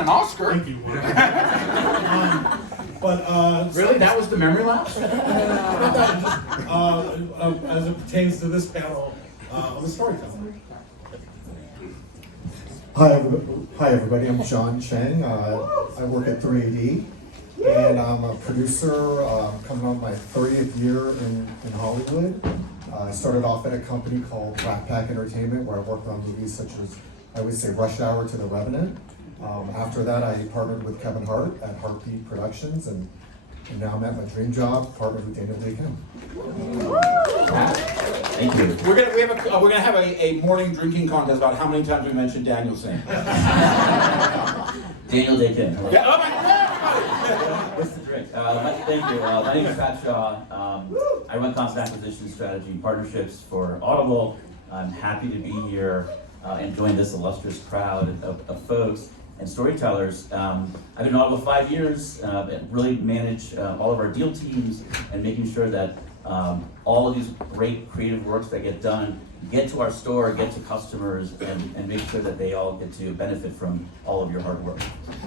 An Oscar? Thank you. Really? That was the memory lapse? As it pertains to this panel on the storytelling. Hi everybody, I'm John Cheng. I work at 3AD, and I'm a producer coming on my 30th year in Hollywood. I started off at a company called Rat Pack Entertainment, where I worked on movies such as, I would say, Rush Hour to The Revenant. After that, I partnered with Kevin Hart at Heartbeat Productions, and now I'm at my dream job, partnered with Dae Kim. Thank you. We're gonna have a morning drinking contest about how many times we mentioned Daniel Singh. Daniel Dae Kim. Yeah, oh my God! What's the drink? Thank you. My name is Pat Shah. I run content acquisition strategy and partnerships for Audible. I'm happy to be here and join this illustrious crowd of folks and storytellers. I've been in Audible 5 years, really manage all of our deal teams and making sure that all of these great creative works that get done get to our store, get to customers, and make sure that they all get to benefit from all of your hard work.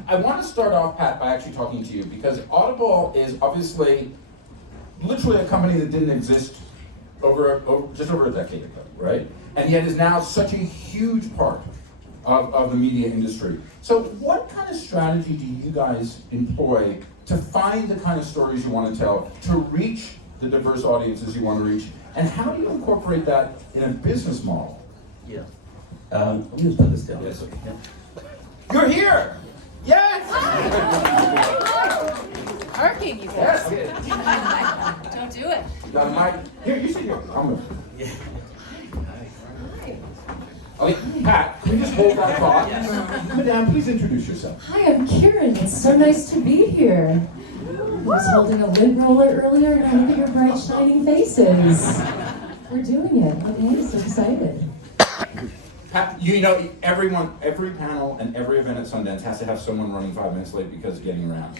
I want to start off, Pat, by actually talking to you, because Audible is obviously literally a company that didn't exist just over a decade ago, right? And yet is now such a huge part of the media industry. So what kind of strategy do you guys employ to find the kind of stories you want to tell, to reach the diverse audiences you want to reach, and how do you incorporate that in a business model? Yeah. Let me just put this down. Yes, okay. Yeah. You're here! Yes! Parking, you Yes! guys. Don't do it. You got a mic? Here, you sit here. I'm Yeah. Okay, Pat, can you just hold that thought? Madame, please introduce yourself. Hi, I'm Kiran. It's so nice to be here. I was holding a lid roller earlier, and look at your bright, shining faces. We're doing it. I'm so excited. Pat, you know, every panel and every event at Sundance has to have someone running 5 minutes late because of getting around.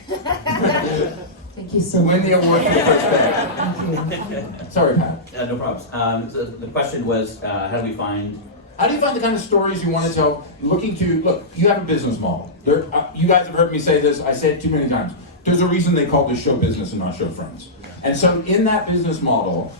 Thank you so much. Win the award for the first day. Thank you. Sorry, Pat. No problems. So the question was, how do we find? How do you find the kind of stories you want to tell? Look, you have a business model. You guys have heard me say this. I say it too many times. There's a reason they call this show business and not show friends. And so in that business model,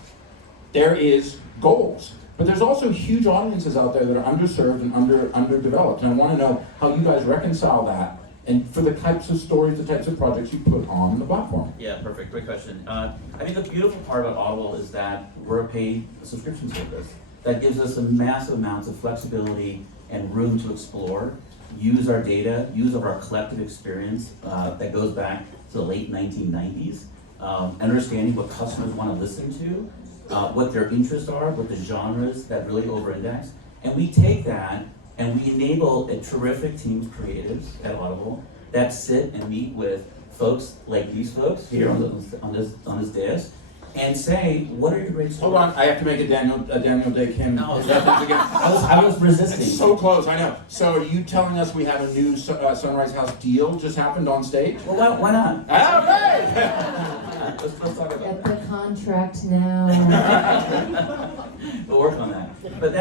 there is goals. But there's also huge audiences out there that are underserved and underdeveloped. And I want to know how you guys reconcile that and for the types of stories, the types of projects you put on the platform. Yeah, perfect. Great question. I think the beautiful part about Audible is that we're a paid subscription service that gives us a massive amounts of flexibility and room to explore, use our data, use of our collective experience that goes back to the late 1990s, understanding what customers want to listen to, what their interests are, what the genres that really over-index. And we take that and we enable a terrific team of creatives at Audible that sit and meet with folks like these folks here on this dais and say, what are your great stories? Hold on, I have to make a Daniel Dae Kim reference again. I was resisting. It's so close, I know. So are you telling us we have a new Sunrise House deal just happened on stage? Well, why not? All right! Let's talk about Get that. the contract now. We'll work on that. But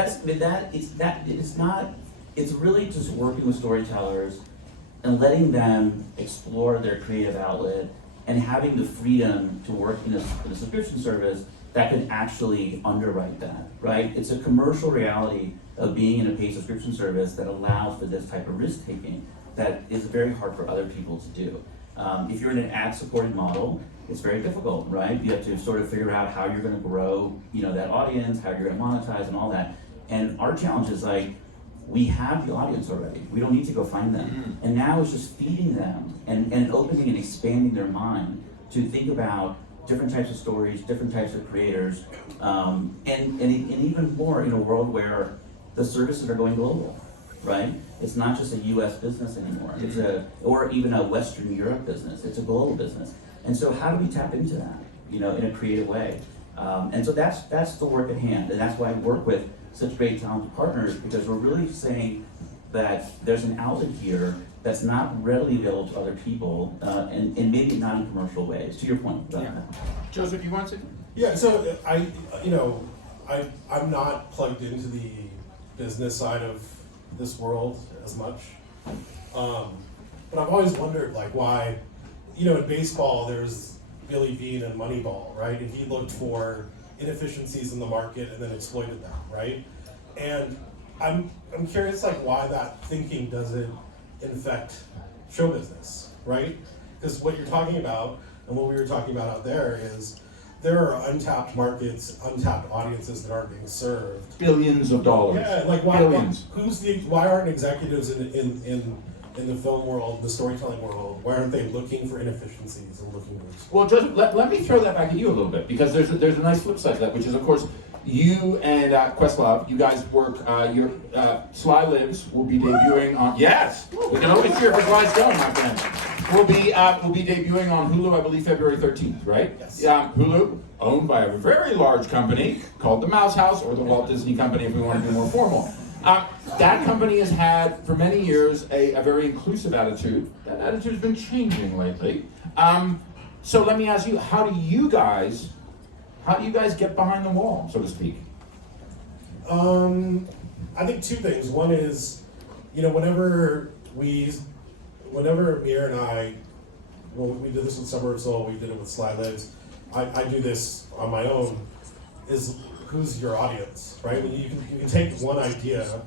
it's really just working with storytellers and letting them explore their creative outlet and having the freedom to work in a subscription service that can actually underwrite that, right? It's a commercial reality of being in a paid subscription service that allows for this type of risk taking that is very hard for other people to do. If you're in an ad-supported model, it's very difficult, right? You have to sort of figure out how you're going to grow, that audience, how you're going to monetize, and all that. And our challenge is we have the audience already. We don't need to go find them. And now it's just feeding them and opening and expanding their mind to think about different types of stories, different types of creators, and even more in a world where the services are going global, right? It's not just a US business anymore. Or even a Western Europe business. It's a global business. And so how do we tap into that, in a creative way? And so that's the work at hand. And that's why I work with such great talented partners, because we're really saying that there's an outlet here that's not readily available to other people, and maybe not in commercial ways. To your point. Joseph, you want to? Yeah, so I'm not plugged into the business side of this world as much. But I've always wondered like why, in baseball there's Billy Beane and Moneyball, right? And he looked for inefficiencies in the market and then exploited them, right? And I'm curious like why that thinking doesn't infect show business, right? Because what you're talking about and what we were talking about out there is there are untapped markets, untapped audiences that aren't being served. Billions of dollars. Yeah, like Billions. why aren't executives in the film world, the storytelling world, why aren't they looking for inefficiencies and looking to exploit? Well, Joseph, let me throw that back at you a little bit, because there's a nice flip side to that, which is, of course, you and Questlove, you guys work, your SLY Lives will be debuting on, yes, we can always cheer for SLY Stone, my friend. Will be debuting on Hulu, I believe, February 13th, right? Yes. Hulu, owned by a very large company called the Mouse House, or the Walt Disney Company if we want to be more formal. That company has had, for many years, a very inclusive attitude. That attitude's been changing lately. So let me ask you, how do you guys get behind the wall, so to speak? I think two things. One is, whenever Amir and I, we did this with Summer of Soul, we did it with SLY Lives, I do this on my own, is who's your audience, right? You can take one idea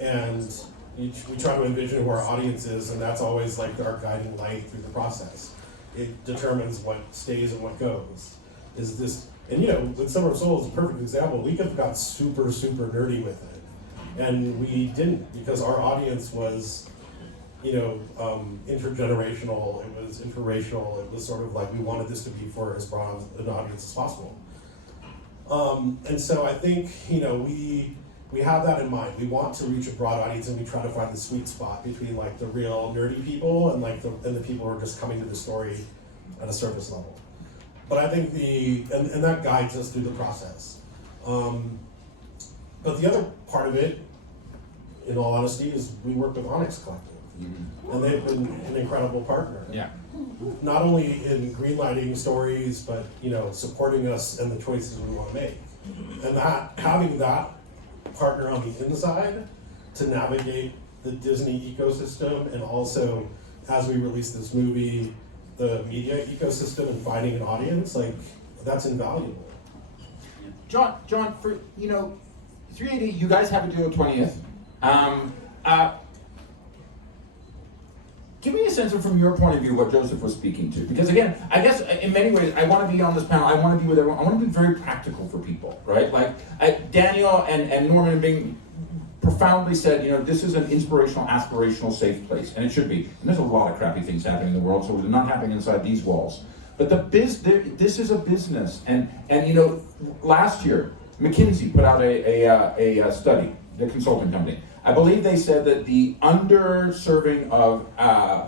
and we try to envision who our audience is, and that's always like our guiding light through the process. It determines what stays and what goes. Is this, and with Summer of Soul is a perfect example. We could have got super, super nerdy with it, and we didn't, because our audience was, intergenerational, it was interracial, it was sort of like we wanted this to be for as broad an audience as possible. And so I think, we have that in mind. We want to reach a broad audience, and we try to find the sweet spot between like the real nerdy people and like the people who are just coming to the story at a surface level. But I think and that guides us through the process. But the other part of it, in all honesty, is we work with Onyx Collective. And they've been an incredible partner. Yeah. Not only in greenlighting stories, but supporting us and the choices we want to make. And having that partner on the inside to navigate the Disney ecosystem, and also as we release this movie, the media ecosystem and finding an audience, like that's invaluable. John, for 380, you guys have a deal 20th. Give me a sense of, from your point of view, what Joseph was speaking to. Because again, I guess in many ways, I want to be on this panel, I want to be with everyone, I want to be very practical for people, right? Like Daniel and Norman being profoundly said, this is an inspirational, aspirational, safe place, and it should be. And there's a lot of crappy things happening in the world, so they're not happening inside these walls. But this is a business, and last year, McKinsey put out a study, the consulting company. I believe they said that the underserving of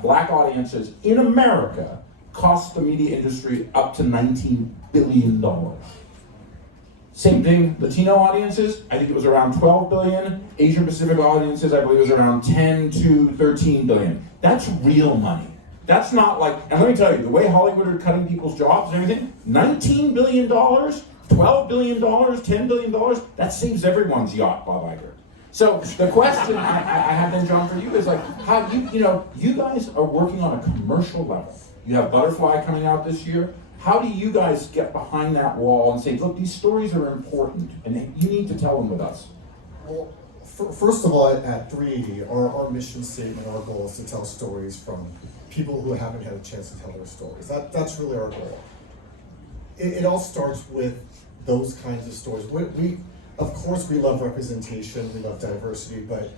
black audiences in America costs the media industry up to $19 billion. Same thing, Latino audiences, I think it was around 12 billion. Asian Pacific audiences, I believe it was around 10 to 13 billion. That's real money. That's not like, and let me tell you, the way Hollywood are cutting people's jobs and everything, $19 billion, $12 billion, $10 billion, that saves everyone's yacht, Bob Iger. So the question I have then, John, for you is like, how you guys are working on a commercial level. You have Butterfly coming out this year. How do you guys get behind that wall and say, look, these stories are important, and you need to tell them with us? Well, first of all, at 380, our mission statement, our goal is to tell stories from people who haven't had a chance to tell their stories. That's really our goal. It all starts with those kinds of stories. Of course, we love representation, we love diversity, but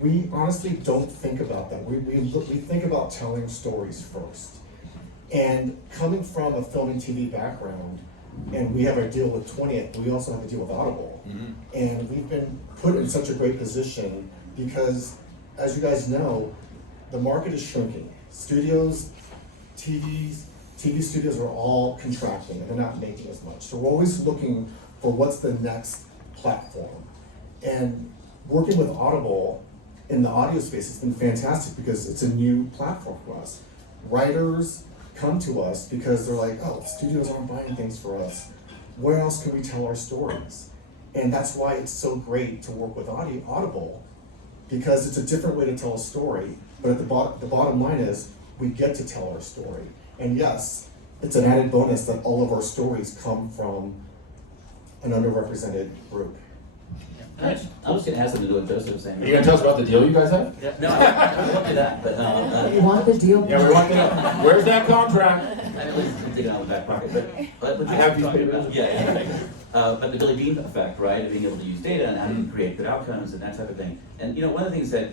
we honestly don't think about that. We think about telling stories first. And coming from a film and TV background, and we have a deal with 20th, we also have a deal with Audible. Mm-hmm. And we've been put in such a great position because, as you guys know, the market is shrinking. Studios, TV studios are all contracting, and they're not making as much. So we're always looking for what's the next platform. And working with Audible in the audio space has been fantastic because it's a new platform for us. Writers come to us because they're like, oh, studios aren't buying things for us. Where else can we tell our stories? And that's why it's so great to work with Audible, because it's a different way to tell a story. But at the bottom line is, we get to tell our story. And yes, it's an added bonus that all of our stories come from an underrepresented group. I'm just gonna ask them to do what Joseph was saying. Are you gonna tell us about the deal you guys have? Yeah, no, I won't do that, but, You want the deal? Yeah, we want to know. Where's that contract? I know it's take it out of the back pocket, but I have these talking papers. about, yeah. But the Billy Bean effect, right, of being able to use data and how do you create good outcomes and that type of thing. And you know, one of the things that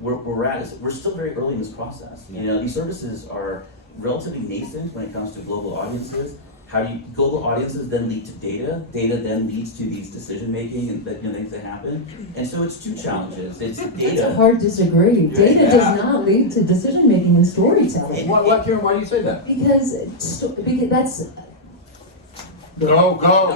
we're at is we're still very early in this process. You know, these services are relatively nascent when it comes to global audiences. Global audiences then lead to data then leads to these decision making and things that happen. And so it's two challenges. It's That's a data. hard disagree. Data Yeah. does not lead to decision making and storytelling. What, Kiran, why do you say that? Because that's Go. No,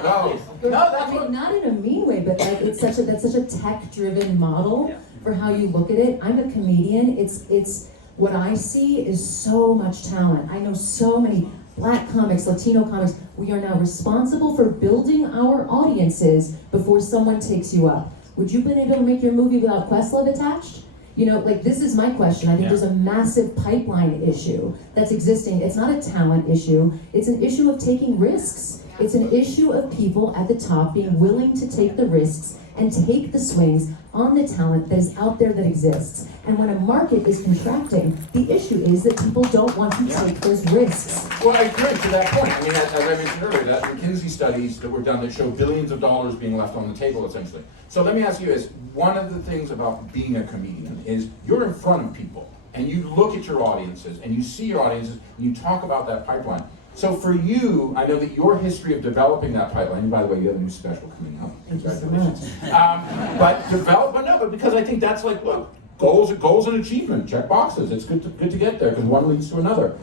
that's I mean, what. not in a mean way, but like that's such a tech-driven model Yeah. for how you look at it. I'm a comedian. It's what I see is so much talent. I know so many Black comics, Latino comics. We are now responsible for building our audiences before someone takes you up. Would you been able to make your movie without Questlove attached? You know, like this is my question. I think Yeah. there's a massive pipeline issue that's existing. It's not a talent issue. It's an issue of taking risks. It's an issue of people at the top being willing to take the risks and take the swings on the talent that is out there that exists. And when a market is contracting, the issue is that people don't want to take those risks. Well, I agree to that point. I mean, as I mentioned earlier, that McKinsey studies that were done that show billions of dollars being left on the table, essentially. So let me ask you this. One of the things about being a comedian is you're in front of people, and you look at your audiences, and you see your audiences, and you talk about that pipeline. So for you, I know that your history of developing that pipeline, and by the way, you have a new special coming up. Thank you so Congratulations. But because I think that's like, look, goals and achievement, check boxes. It's good to get there because one leads to another.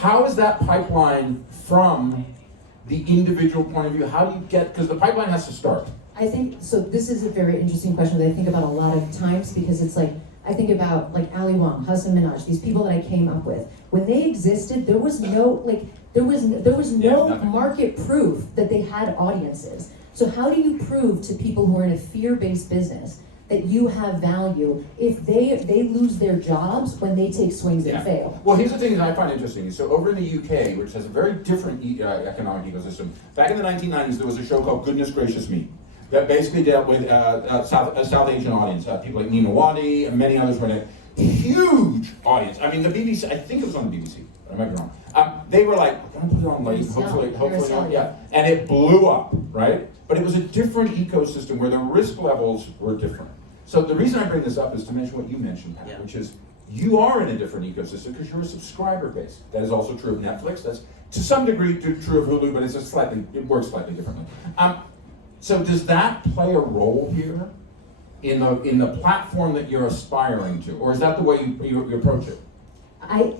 How is that pipeline from the individual point of view? How do you get, because the pipeline has to start. I think, so this is a very interesting question that I think about a lot of times because it's like, I think about like Ali Wong, Hassan Minaj, these people that I came up with. When they existed, there was no nothing. market proof that they had audiences. So how do you prove to people who are in a fear-based business that you have value if they lose their jobs when they take swings and fail? Well, here's the thing that I find interesting. So over in the UK, which has a very different economic ecosystem, back in the 1990s, there was a show called Goodness Gracious Me that basically dealt with a South Asian audience. People like Nina Wadi and many others were in it. Huge audience. I mean, the BBC, I think it was on the BBC, but I might be wrong. They were like, we're gonna put it on late, hopefully not, yeah. And it blew up, right? But it was a different ecosystem where the risk levels were different. So the reason I bring this up is to mention what you mentioned, Pat, which is you are in a different ecosystem because you're a subscriber base. That is also true of Netflix. That's to some degree true of Hulu, but it works slightly differently. So does that play a role here in the platform that you're aspiring to, or is that the way you approach it? I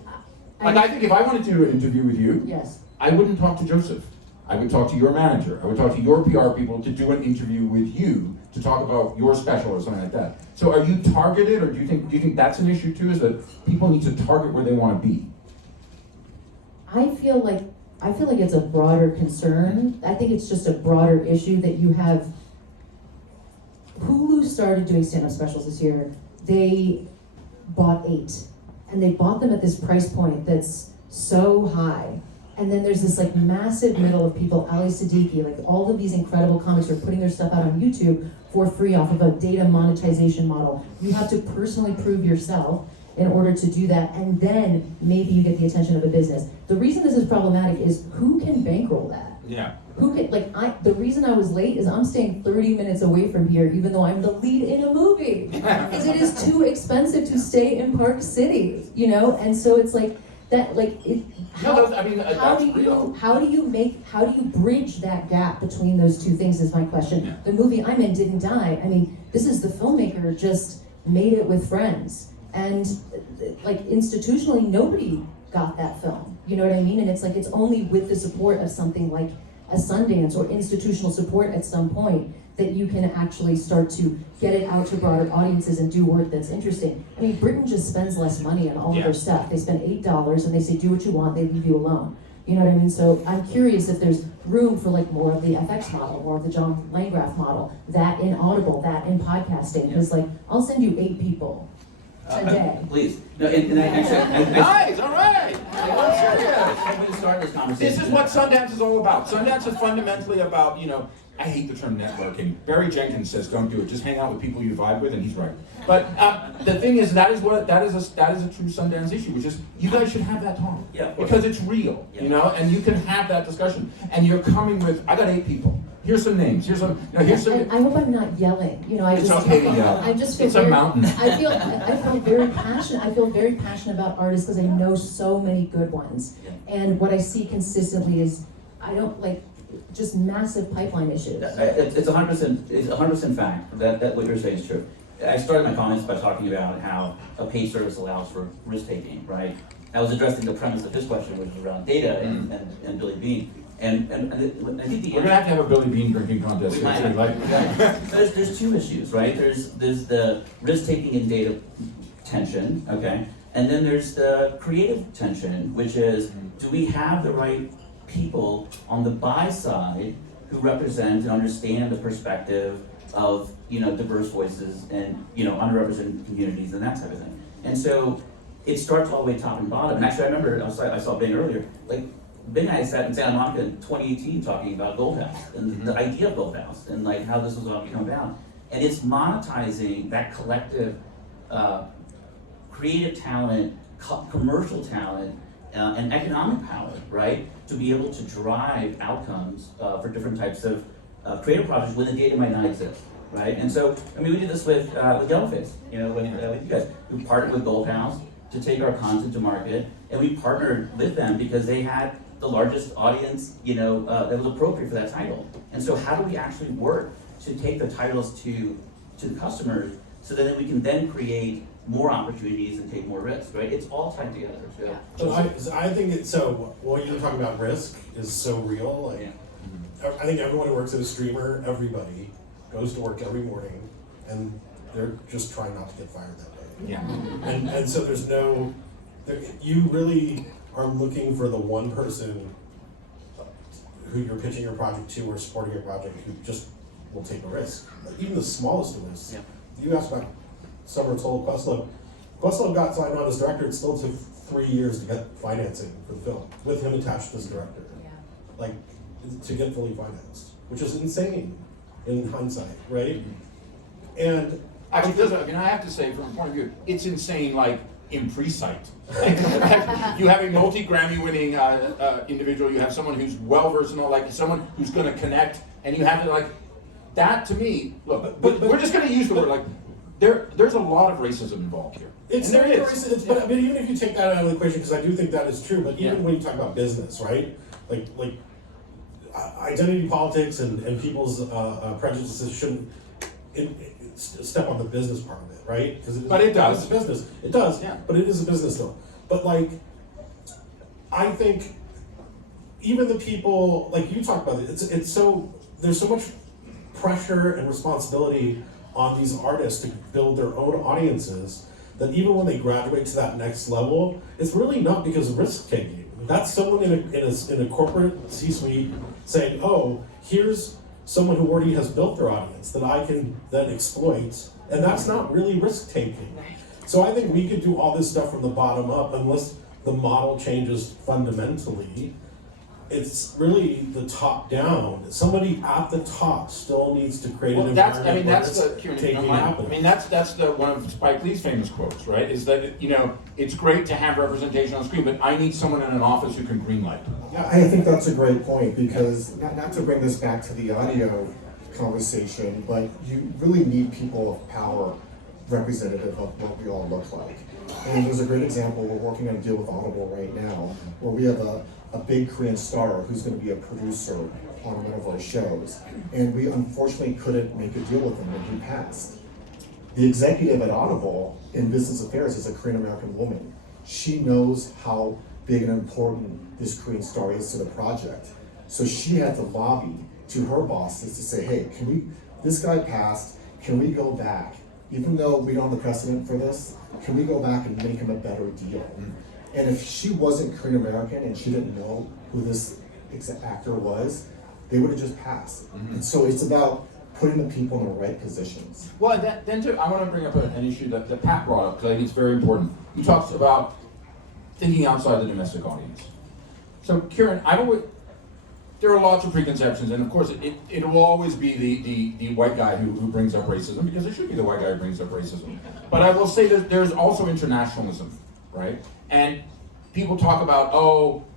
think if I wanted to do an interview with you, Yes. I wouldn't talk to Joseph. I would talk to your manager. I would talk to your PR people to do an interview with you to talk about your special or something like that. So are you targeted, or do you think that's an issue too? Is that people need to target where they want to be? I feel like it's a broader concern. I think it's just a broader issue that you have. Hulu started doing stand-up specials this year. They bought 8, and they bought them at this price point that's so high. And then there's this like massive middle of people, Ali Siddiqui, like all of these incredible comics are putting their stuff out on YouTube for free off of a data monetization model. You have to personally prove yourself in order to do that, and then maybe you get the attention of a business. The reason this is problematic is who can bankroll that? Yeah. Who can, the reason I was late is I'm staying 30 minutes away from here, even though I'm the lead in a movie. Because it is too expensive to stay in Park City, you know? And so it's like, that, like, how do you bridge that gap between those two things is my question. Yeah. The movie I'm in didn't die. I mean, this is the filmmaker just made it with friends. And like institutionally, nobody got that film. You know what I mean? And it's like, it's only with the support of something like a Sundance or institutional support at some point that you can actually start to get it out to broader audiences and do work that's interesting. I mean, Britain just spends less money on all of their stuff. They spend $8 and they say, do what you want, they leave you alone. You know what I mean? So I'm curious if there's room for like more of the FX model, more of the John Landgraf model, that in Audible, that in podcasting. It's like, I'll send you 8 people. a day. Please. No, and I actually, Nice, all right. I'm going to start this conversation. This is what Sundance is all about. Sundance is fundamentally about, I hate the term networking. Barry Jenkins says, don't do it. Just hang out with people you vibe with, and he's right. But the thing is, that is a true Sundance issue, which is you guys should have that talk. Yeah. Because it's real, and you can have that discussion. And you're coming with, I got 8 people. Here's some names. Here's some. And I hope I'm not yelling. I It's just, okay to yell. I just feel It's a very, mountain. I feel very passionate. I feel very passionate about artists because I know so many good ones. Yeah. And what I see consistently is I don't just massive pipeline issues. It's 100% fact that what you're saying is true. I started my comments by talking about how a paid service allows for risk taking, right? I was addressing the premise of his question, which was around data and Billy Bean. And I think We're gonna have a Billy Bean drinking contest. We might It's really have. There's 2 issues, right? There's the risk taking and data tension, okay, and then there's the creative tension, which is do we have the right people on the buy side who represent and understand the perspective of diverse voices and underrepresented communities and that type of thing. And so it starts all the way top and bottom. And actually, I remember I saw Ben earlier. Ben and I sat in Santa Monica in 2018 talking about Gold House and the idea of Gold House and how this was all become about. And it's monetizing that collective creative talent, commercial talent, and economic power, right? To be able to drive outcomes for different types of creative projects when the data might not exist, right? And so, we did this with Yellowface, with you guys. We partnered with Gold House to take our content to market, and we partnered with them because they had the largest audience, that was appropriate for that title. And so how do we actually work to take the titles to the customers so that we can then create more opportunities and take more risks, right? It's all tied together. So. I think it's so. What you're talking about, risk, is so real. I think everyone who works at a streamer, everybody goes to work every morning, and they're just trying not to get fired that day. Yeah. And so there's no. You really are looking for the one person who you're pitching your project to or supporting your project who just will take a risk, even the smallest of risks. Yeah. You asked about Summer told Questlove. Questlove got signed on as director. It still took 3 years to get financing for the film, with him attached as director. Yeah. To get fully financed, which is insane in hindsight, right? And Actually, I have to say, from a point of view, it's insane, in pre-sight. You have a multi-Grammy winning individual, you have someone who's well-versed in all, someone who's gonna connect, and you have to, that to me, look, but we're just gonna use the word, there's a lot of racism involved here. it's And there very is. racist, but even if you take that out of the equation, because I do think that is true, but even when you talk about business, right? Identity politics and people's prejudices shouldn't step on the business part of it, right? But it does. It's a business. It does, Yeah. but it is a business though. But I think even the people, you talk about it, it's so, there's so much pressure and responsibility on these artists to build their own audiences that even when they graduate to that next level, it's really not because of risk taking. That's someone in a corporate C-suite saying, oh, here's someone who already has built their audience that I can then exploit, and that's not really risk taking. So I think we could do all this stuff from the bottom up unless the model changes fundamentally. It's really the top down. Somebody at the top still needs to create an environment where That's the risk Kiran, taking happens. that's the one of Spike Lee's famous quotes, right? Is that it's great to have representation on the screen, but I need someone in an office who can greenlight. Yeah, I think that's a great point because not to bring this back to the audio conversation, but you really need people of power representative of what we all look like. And there's a great example, we're working on a deal with Audible right now, where we have a big Korean star who's going to be a producer on one of our shows. And we unfortunately couldn't make a deal with him when he passed. The executive at Audible in business affairs is a Korean American woman. She knows how big and important this Korean star is to the project. So she had to lobby to her bosses to say, hey, this guy passed, can we go back? Even though we don't have the precedent for this, can we go back and make him a better deal? And if she wasn't Korean American and she didn't know who this actor was, they would have just passed. And so it's about putting the people in the right positions. Well, then too, I want to bring up an issue that Pat brought up, because I think it's very important. You talked about thinking outside the domestic audience. So, Kiran, there are lots of preconceptions, and of course, it will always be the white guy who brings up racism, because it should be the white guy who brings up racism. But I will say that there's also internationalism, right? And people talk about,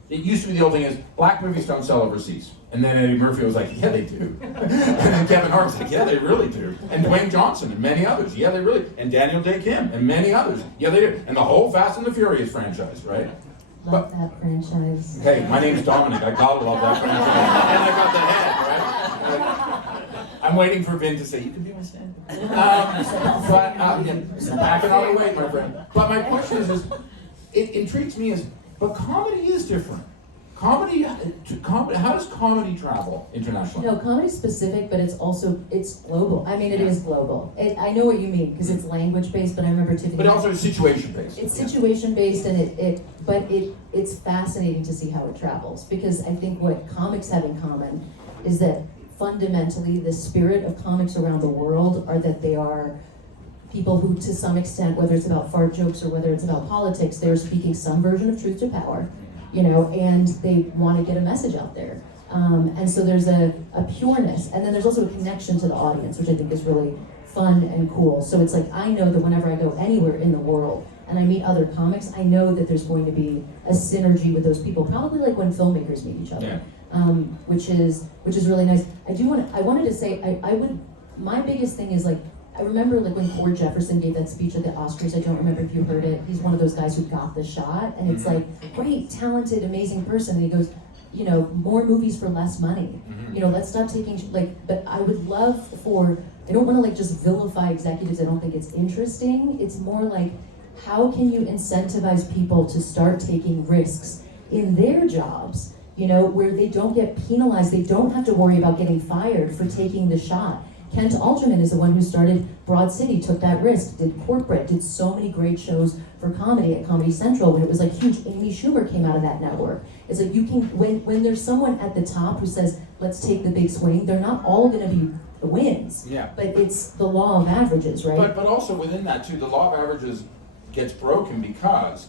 it used to be the old thing is, black movies don't sell overseas. And then Eddie Murphy was like, yeah, they do. And then Kevin Hart was like, yeah, they really do. And Dwayne Johnson and many others, yeah, they really. And Daniel Dae Kim and many others, yeah, they do. And the whole Fast and the Furious franchise, right? Love that franchise. Hey, my name's Dominic. I gotta love that franchise. And I got the head, right? I'm waiting for Vin to say, you can be my stand. Backing out of the way, my friend. But my question is it intrigues me but comedy is different. Comedy, how does comedy travel internationally? No, comedy's specific, but it's global. I mean, it is global. I know what you mean, because it's language-based, but I remember Tiffany. But also situation-based. It's situation-based, and it's fascinating to see how it travels, because I think what comics have in common is that fundamentally the spirit of comics around the world are that they are people who, to some extent, whether it's about fart jokes or whether it's about politics, they're speaking some version of truth to power. And they want to get a message out there. And so there's a pureness, and then there's also a connection to the audience, which I think is really fun and cool. So it's like, I know that whenever I go anywhere in the world and I meet other comics, I know that there's going to be a synergy with those people, probably like when filmmakers meet each other, which is really nice. I wanted to say, my biggest thing is like, I remember like when Cord Jefferson gave that speech at the Oscars, I don't remember if you heard it, he's one of those guys who got the shot, and it's like, great, talented, amazing person, and he goes, more movies for less money. Let's stop taking, but I would love I don't want to just vilify executives, I don't think it's interesting, it's more like, how can you incentivize people to start taking risks in their jobs, where they don't get penalized, they don't have to worry about getting fired for taking the shot. Kent Algerman is the one who started Broad City, took that risk, did Corporate, did so many great shows for comedy at Comedy Central when it was like huge. Amy Schumer came out of that network. It's like you can, when there's someone at the top who says, let's take the big swing, they're not all gonna be the wins. Yeah. But it's the law of averages, right? But also within that too, the law of averages gets broken because,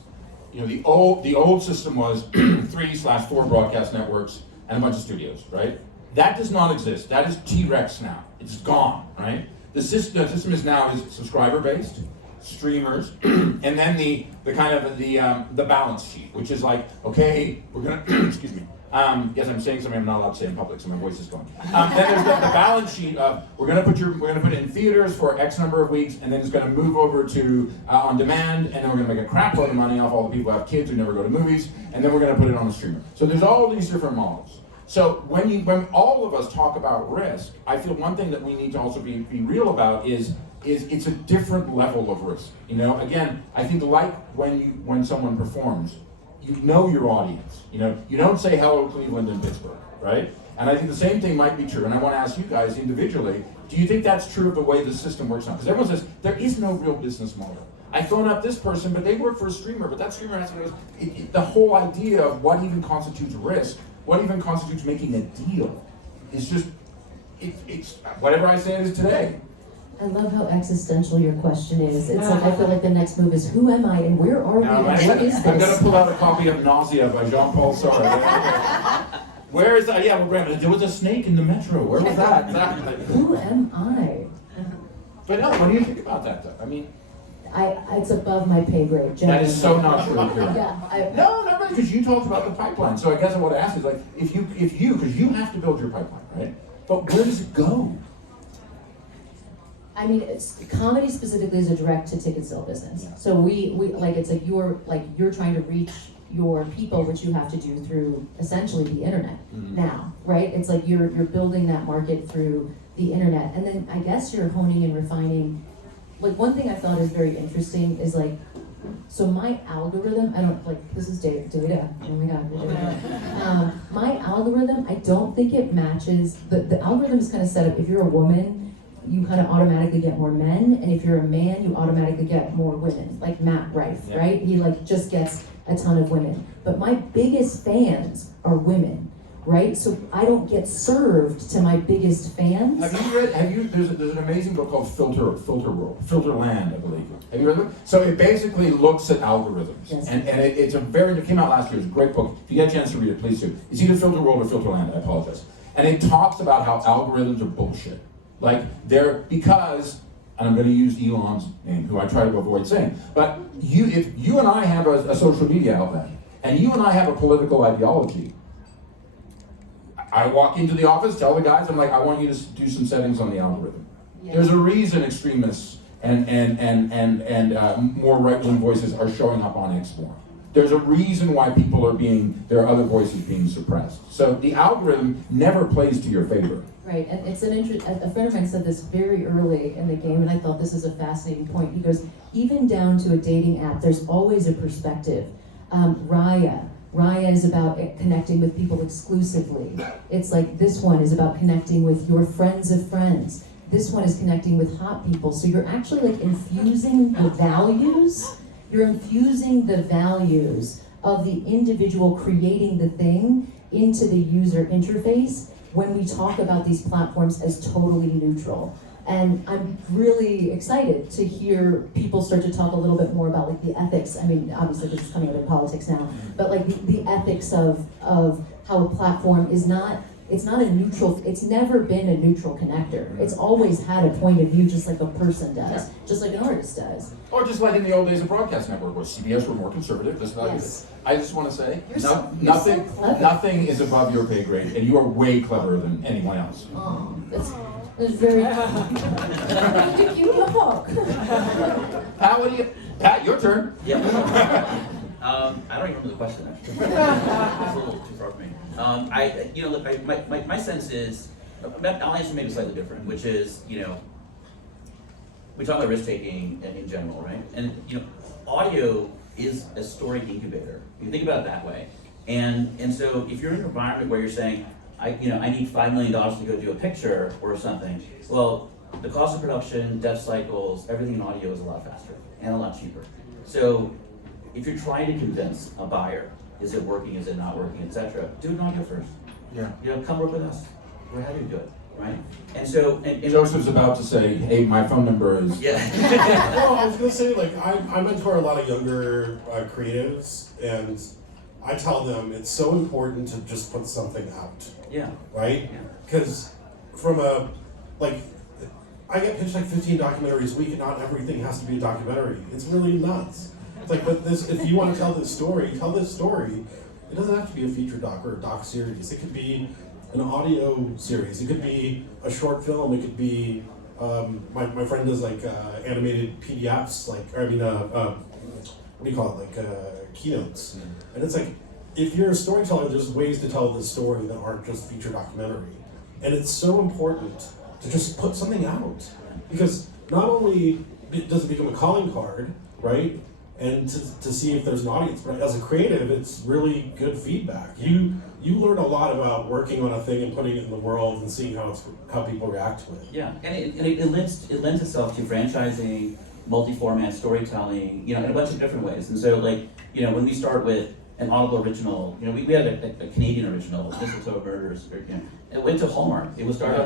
the old system was 3/4 broadcast networks and a bunch of studios, right? That does not exist. That is T-Rex now. It's gone, right? The system is now subscriber-based, streamers, and then the kind of the balance sheet, which is like, okay, we're gonna excuse me. Yes, I'm saying something I'm not allowed to say in public, so my voice is going. Then there's the balance sheet of we're gonna put it in theaters for X number of weeks, and then it's gonna move over to on demand, and then we're gonna make a crap load of money off all the people who have kids who never go to movies, and then we're gonna put it on the streamer. So there's all these different models. So when all of us talk about risk, I feel one thing that we need to also be real about is it's a different level of risk. Again, I think like when someone performs, you know your audience. You don't say hello Cleveland and Pittsburgh, right? And I think the same thing might be true. And I want to ask you guys individually, do you think that's true of the way the system works now? Because everyone says there is no real business model. I phone up this person, but they work for a streamer, but that streamer has to go. The whole idea of what even constitutes risk, what even constitutes making a deal, is just, it's whatever I say it is today. I love how existential your question is. It's like, I feel like the next move is, who am I and where are we and what is this? I'm going to pull out a copy of Nausea by Jean-Paul Sartre. Where is that? Yeah, there was a snake in the metro. Where was that? Who am I? But no, what do you think about that though? I mean, it's above my pay grade. That is so not true. Yeah, no, not really, because you talked about the pipeline. So I guess what I asked is like, if you, because you have to build your pipeline, right? But where does it go? I mean, comedy specifically is a direct-to-ticket sale business. Yeah. So we it's like you're trying to reach your people, which you have to do through essentially the internet now, right? It's like you're building that market through the internet, and then I guess you're honing and refining. Like one thing I thought is very interesting is like, so my algorithm, this is data, oh my God, data. My algorithm, I don't think it matches, the algorithm is kind of set up, if you're a woman, you kind of automatically get more men, and if you're a man, you automatically get more women, like Matt Rife, right? He just gets a ton of women. But my biggest fans are women, right? So I don't get served to my biggest fans. There's an amazing book called Filterland, I believe. Have you read it? So it basically looks at algorithms. Yes. And it came out last year, it's a great book. If you get a chance to read it, please do. It's either Filter World or Filterland, I apologize. And it talks about how algorithms are bullshit. Like, because, and I'm going to use Elon's name, who I try to avoid saying, but if you and I have a social media outlet, and you and I have a political ideology, I walk into the office, tell the guys, I'm like, I want you to do some settings on the algorithm. Yeah. There's a reason extremists and more right-wing voices are showing up on X more. There's a reason why there are other voices being suppressed. So the algorithm never plays to your favor. Right, and it's a friend of mine said this very early in the game, and I thought this is a fascinating point. He goes, even down to a dating app, there's always a perspective. Raya is about connecting with people exclusively. It's like this one is about connecting with your friends of friends. This one is connecting with hot people. So you're actually like infusing the values. You're infusing the values of the individual creating the thing into the user interface when we talk about these platforms as totally neutral. And I'm really excited to hear people start to talk a little bit more about like the ethics. I mean, obviously this is coming out of politics now, but like the ethics of how a platform is not, it's not a neutral, it's never been a neutral connector. It's always had a point of view just like a person does, just like an artist does. Or just like in the old days of broadcast network, where CBS were more conservative. Yes. I just want to say, You're so clever. nothing is above your pay grade, and you are way cleverer than anyone else. Oh, that's very Thank you, hawk. Pat, your turn. Yeah. I don't even remember the question actually. It's a little too far from me. Look, my sense is, I'll answer maybe slightly different, which is, we talk about risk taking in general, right? And audio is a story incubator. You think about it that way. And so if you're in an environment where you're saying, I need $5 million to go do a picture or something, well, the cost of production, dev cycles, everything in audio is a lot faster and a lot cheaper. So if you're trying to convince a buyer, is it working, is it not working, etc., do it in audio first. Yeah. Come work with us. We're happy to do it, right? And so, and Joseph's about to say, hey, my phone number is... yeah. Well, I was gonna say, like, I mentor a lot of younger creatives, and I tell them it's so important to just put something out. Yeah. Right? Yeah. Because I get pitched like 15 documentaries a week, and not everything has to be a documentary. It's really nuts. It's like, but if you want to tell this story, tell this story. It doesn't have to be a feature doc or a doc series. It could be an audio series. It could be a short film. It could be, my friend does like animated PDFs, what do you call it, keynotes. Mm-hmm. And it's like, if you're a storyteller, there's ways to tell this story that aren't just feature documentary. And it's so important to just put something out. Because not only does it become a calling card, right? And to see if there's an audience, but as a creative, it's really good feedback. You learn a lot about working on a thing and putting it in the world and seeing how people react to it. Yeah, and it lends itself to franchising, multi-format storytelling, in a bunch of different ways. And so, when we start with an Audible original, we had a Canadian original, Mistletoe Murders, it went to Hallmark. It started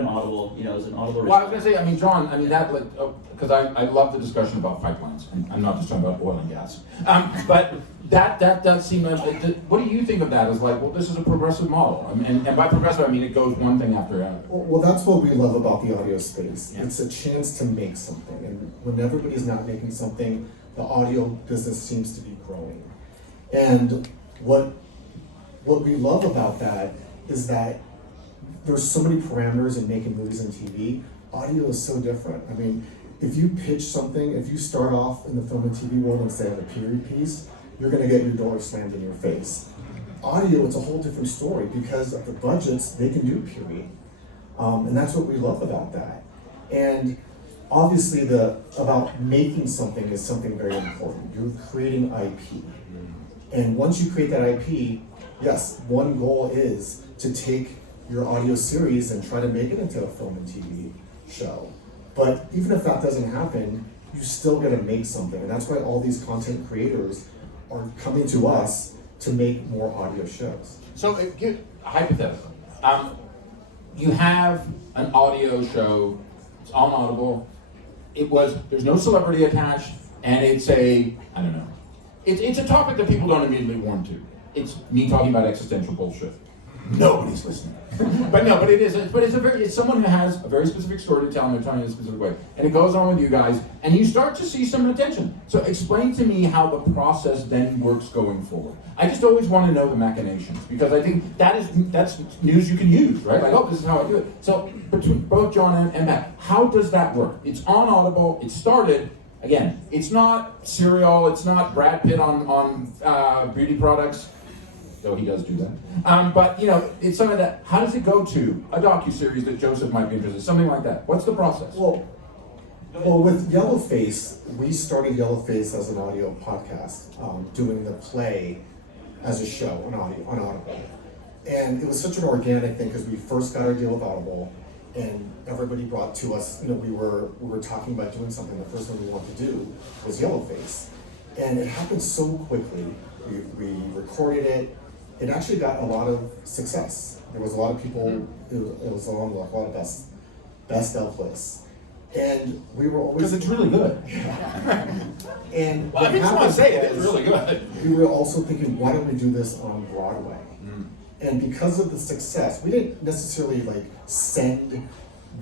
on Audible, it was an Audible original. Well, I was going to say, John, because I love the discussion about pipelines, and I'm not just talking about oil and gas. But that does seem like, what do you think of that as this is a progressive model? And by progressive, I mean it goes one thing after another. Well, that's what we love about the audio space. Yeah. It's a chance to make something, and when everybody's not making something, the audio business seems to be growing. And what we love about that is that there's so many parameters in making movies and TV. Audio is so different. I mean, if you pitch something, if you start off in the film and TV world and say on a period piece, you're gonna get your door slammed in your face. Audio, it's a whole different story because of the budgets, they can do period. And that's what we love about that. And obviously about making something is something very important. You're creating IP. And once you create that IP, yes, one goal is to take your audio series and try to make it into a film and TV show. But even if that doesn't happen, you still gotta make something. And that's why all these content creators are coming to us to make more audio shows. So hypothetical. You have an audio show, it's on Audible, there's no celebrity attached, and it's I don't know. It's a topic that people don't immediately warm to. It's me talking about existential bullshit. Nobody's listening. But it's someone who has a very specific story to tell, and they're telling it in a specific way. And it goes on with you guys, and you start to see some attention. So explain to me how the process then works going forward. I just always want to know the machinations, because I think that's news you can use, right? Like, oh, this is how I do it. So between both John and Matt, how does that work? It's on Audible, it started, again, it's not Serial, it's not Brad Pitt on beauty products, though he does do that. But it's something that, how does it go to a docuseries that Joseph might be interested in, something like that? What's the process? Well, with Yellowface, we started Yellowface as an audio podcast, doing the play as a show on Audible. And it was such an organic thing because we first got our deal with Audible, and everybody brought to us, we were talking about doing something. The first thing we wanted to do was Yellowface. And it happened so quickly. We recorded it. It actually got a lot of success. There was a lot of people, it was on a lot of best of lists. And we were always... Because it's really good. And well, I just want to say it, it's really good. We were also thinking, why don't we do this on Broadway? And because of the success, we didn't necessarily send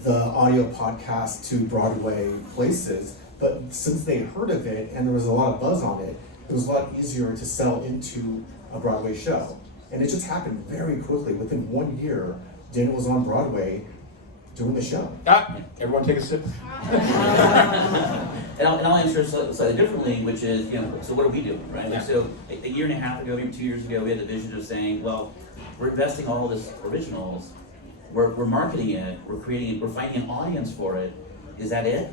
the audio podcast to Broadway places, but since they heard of it and there was a lot of buzz on it, it was a lot easier to sell into a Broadway show. And it just happened very quickly. Within 1 year, Daniel was on Broadway doing the show. Everyone take a sip. And I'll answer slightly differently, which is, so what are we doing, right? Yeah. So a year and a half ago, maybe 2 years ago, we had the vision of saying, well, we're investing all this originals, we're marketing it, we're creating it, we're finding an audience for it. Is that it?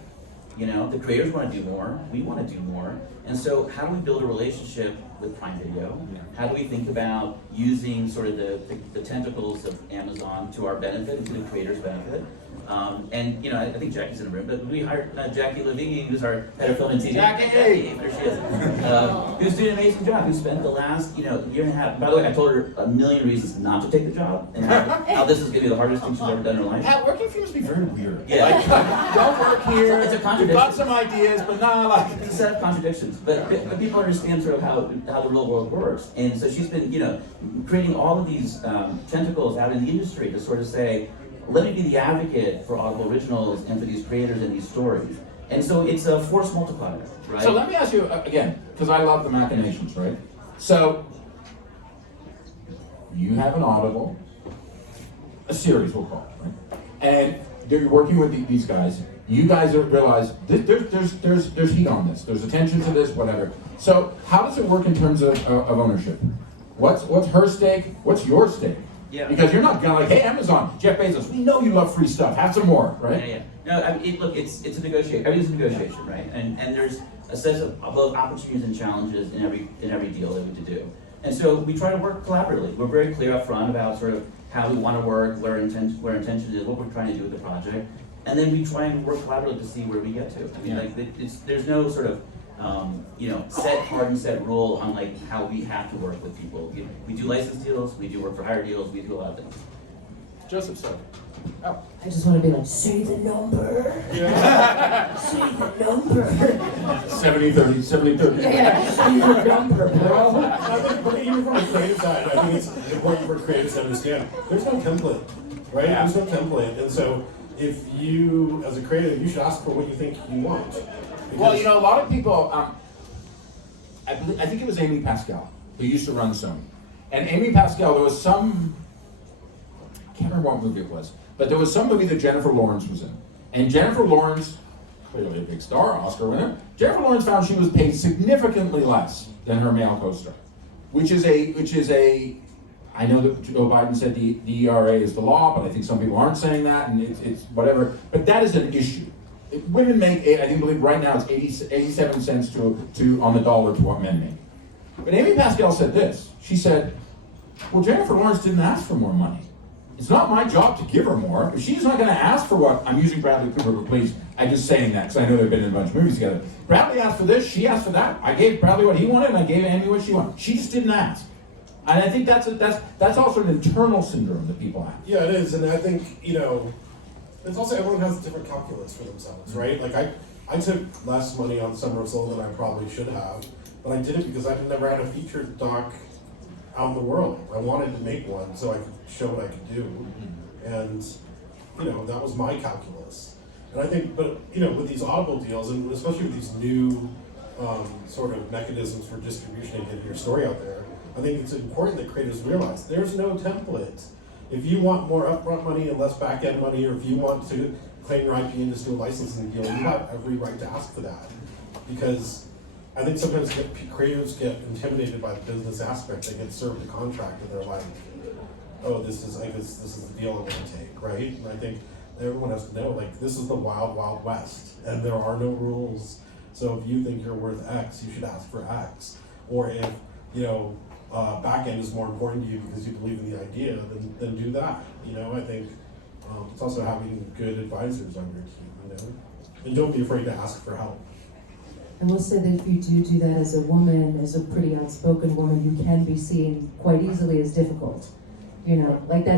The creators want to do more, we want to do more. And so how do we build a relationship with Prime Video? How do we think about using sort of the tentacles of Amazon to our benefit and to the creators' benefit? And I think Jackie's in the room, but we hired Jackie Levine, who's our head of film and TV. Jackie! There she is. Who's doing an amazing job, who spent the last year and a half. By the way, I told her a million reasons not to take the job, and how this is going to be the hardest thing she's ever done in her life. Pat, working for you must be very weird. Yeah. Don't work here. It's a contradiction. We've got some ideas, but not It's a set of contradictions, but people understand sort of how the real world works. And so she's been, creating all of these tentacles out in the industry to sort of say, let me be the advocate for Audible originals and for these creators and these stories. And so it's a force multiplier, right? So let me ask you again, because I love the machinations, right? So you have an Audible, a series we'll call it, right? And you're working with these guys. You guys realize there's heat on this. There's attention to this, whatever. So how does it work in terms of ownership? What's her stake? What's your stake? Yeah. Because you're not going hey, Amazon, Jeff Bezos, we know you love free stuff. Have some more, right? Yeah. No, look, it's a negotiation. Everything's a negotiation, right? And there's a set of both opportunities and challenges in every deal that we do. And so we try to work collaboratively. We're very clear up front about sort of how we want to work, where intention is, what we're trying to do with the project, and then we try and work collaboratively to see where we get to. I mean, there's no sort of hard and set rule on how we have to work with people. We do license deals, we do work for hire deals, we do a lot of things. Joseph said. Oh. I just want to be like, say the number. Yeah. Say the number. 70-30, 70-30. Yeah, say the number, bro. But even from the creative side, I think it's important for creatives to understand there's no template, right? Yeah. There's no template. And so if you, as a creative, you should ask for what you think you want. Well, a lot of people, I think it was Amy Pascal who used to run Sony. And Amy Pascal, there was some, I can't remember what movie it was, but there was some movie that Jennifer Lawrence was in. And Jennifer Lawrence, clearly a big star, Oscar winner, Jennifer Lawrence found she was paid significantly less than her male co-star, which is a, I know that Joe Biden said the ERA is the law, but I think some people aren't saying that, and it's whatever, but that is an issue. Women make, I believe right now it's 87 cents to on the dollar to what men make. But Amy Pascal said this. She said, well, Jennifer Lawrence didn't ask for more money. It's not my job to give her more. If she's not going to ask for what, I'm using Bradley Cooper, but please, I'm just saying that because I know they've been in a bunch of movies together. Bradley asked for this, she asked for that. I gave Bradley what he wanted, and I gave Amy what she wanted. She just didn't ask. And I think that's also an internal syndrome that people have. Yeah, it is, and I think, it's also everyone has a different calculus for themselves, right? Like I took less money on Summer of Soul than I probably should have, but I did it because I never had a feature doc out in the world. I wanted to make one so I could show what I could do, and that was my calculus. And I think, but with these Audible deals, and especially with these new sort of mechanisms for distribution and getting your story out there, I think it's important that creators realize there's no template. If you want more upfront money and less back-end money, or if you want to claim your IP and just do a licensing deal, you have every right to ask for that. Because I think sometimes creators get intimidated by the business aspect. They get served a contract and they're like, oh, this is the deal I'm going to take, right? And I think everyone has to know, like, this is the wild, wild west, and there are no rules. So if you think you're worth X, you should ask for X. Or if back end is more important to you because you believe in the idea, then do that. I think it's also having good advisors on your team. And don't be afraid to ask for help. I will say that if you do that as a woman, as a pretty outspoken woman, you can be seen quite easily as difficult. Like I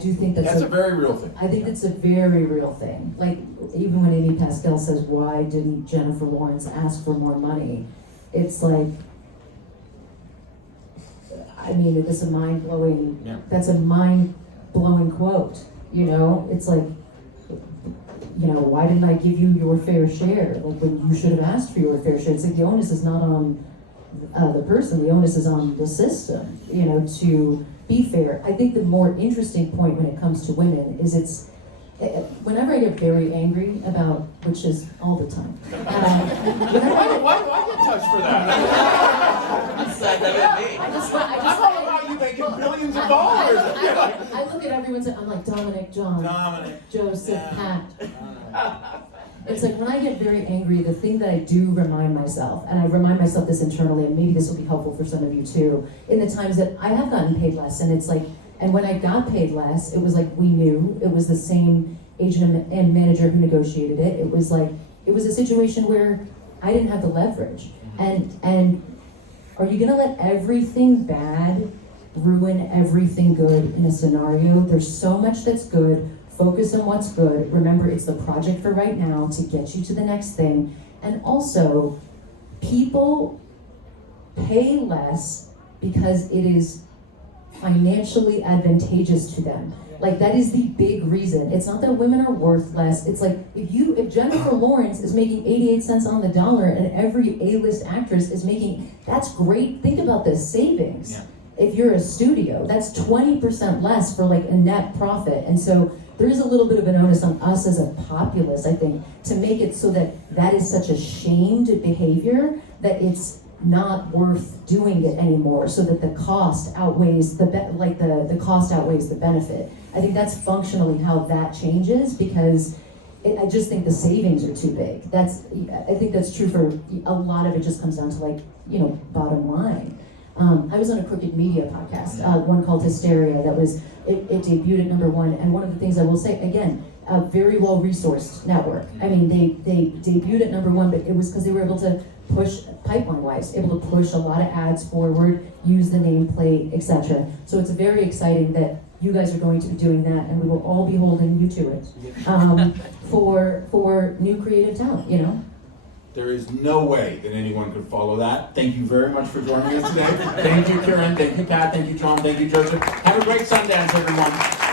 do think that's a very real thing. I think it's a very real thing. Like, even when Amy Pascal says, why didn't Jennifer Lawrence ask for more money? It's like, it's a mind-blowing, that's a mind-blowing quote, It's like, why didn't I give you your fair share? Like, when you should have asked for your fair share. It's like the onus is not on the person, the onus is on the system, to be fair. I think the more interesting point when it comes to women is whenever I get very angry about, which is all the time. Why get touched for that? I just about you making billions of dollars. I look at everyone's, I'm like, Dominic, John, Joseph, Pat. It's like when I get very angry, the thing that I do remind myself, and I remind myself this internally, and maybe this will be helpful for some of you too, in the times that I have gotten paid less, and it's like, and when I got paid less, it was like we knew, it was the same agent and manager who negotiated it. It was like, it was a situation where I didn't have the leverage. And are you gonna let everything bad ruin everything good in a scenario? There's so much that's good. Focus on what's good. Remember, it's the project for right now to get you to the next thing. And also, people pay less because it is financially advantageous to them. Like, that is the big reason. It's not that women are worth less. It's like, if Jennifer Lawrence is making 88 cents on the dollar and every A-list actress is making, that's great. Think about the savings. Yeah. If you're a studio, that's 20% less for like a net profit. And so there is a little bit of an onus on us as a populace, I think, to make it so that that is such a shamed behavior that it's not worth doing it anymore, so that the cost outweighs the cost outweighs the benefit. I think that's functionally how that changes, because I just think the savings are too big. I think that's true for a lot of it. Just comes down to bottom line. I was on a Crooked Media podcast, one called Hysteria, it debuted at #1, and one of the things I will say, again, a very well-resourced network. I mean, they debuted at #1, but it was because they were able to push, pipeline-wise, able to push a lot of ads forward, use the nameplate, etc. So it's very exciting that you guys are going to be doing that, and we will all be holding you to it for new creative talent, There is no way that anyone could follow that. Thank you very much for joining us today. Thank you, Kiran. Thank you, Pat. Thank you, John. Thank you, Joseph. Have a great Sundance, everyone.